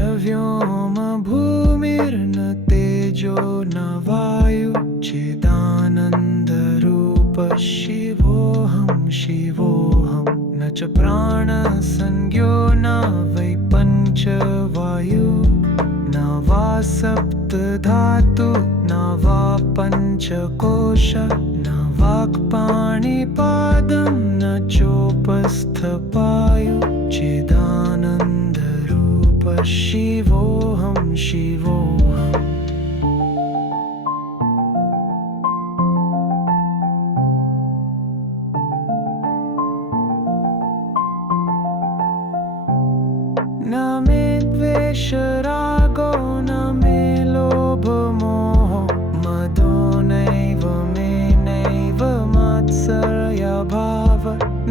व्योम भूमिर्न तेजो न वायु चिदानन्दरूप शिवोऽहं शिवोऽहं न च प्राणसंज्ञो न वै पञ्चवायु न वा सप्तधातु न वा पञ्चकोश न वाक्पाणिपादं न चोपस्थपायु चिदानन्दरूप शिवोऽहं शिवोऽहम् न मे द्वेषरागो न मे लोभमोहो मदो नैव मे नैव मात्सर्यभाव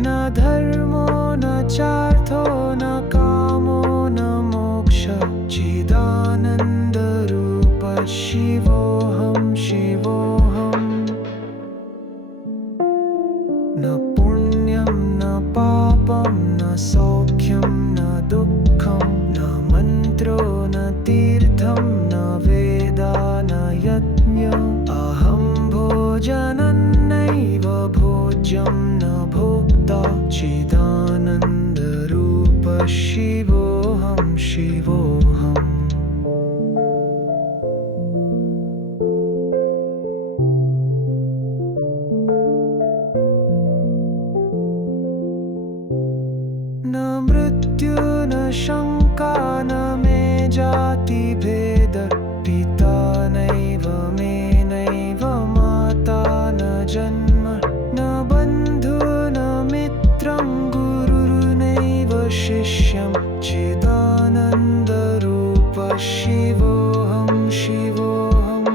न धर्मो न चार्थो न कामो न मोक्ष चिदानन्दरूप शिवोऽहं शिवोऽहम् न पुण्यं न पापं न सौख्यं न दुःखं न मन्त्रो न तीर्थं न वेदा न यज्ञ अहं भोजनं नैव भोज्यं न भोक्ता चिदानन्दरूप शिवोऽहं शिवोऽहम् न मृत्यु न शङ्का न मे जातिभेद पिता नैव मे नैव माता न जन्म न बन्धु न मित्रं गुरुर्नैव शिष्यं चिदानन्दरूप शिवोऽहं शिवोऽहम्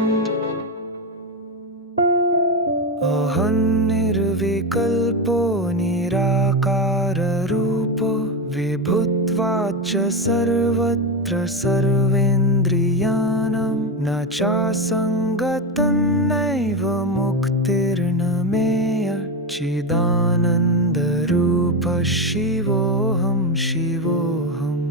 अहं निर्विकल्पो निराकाररूपो विभुत्वाच्च सर्वत्र सर्वेन्द्रियाणां न चासङ्गतं नैव मुक्तिर्न मेय चिदानन्दरूप शिवोऽहं शिवोऽहम्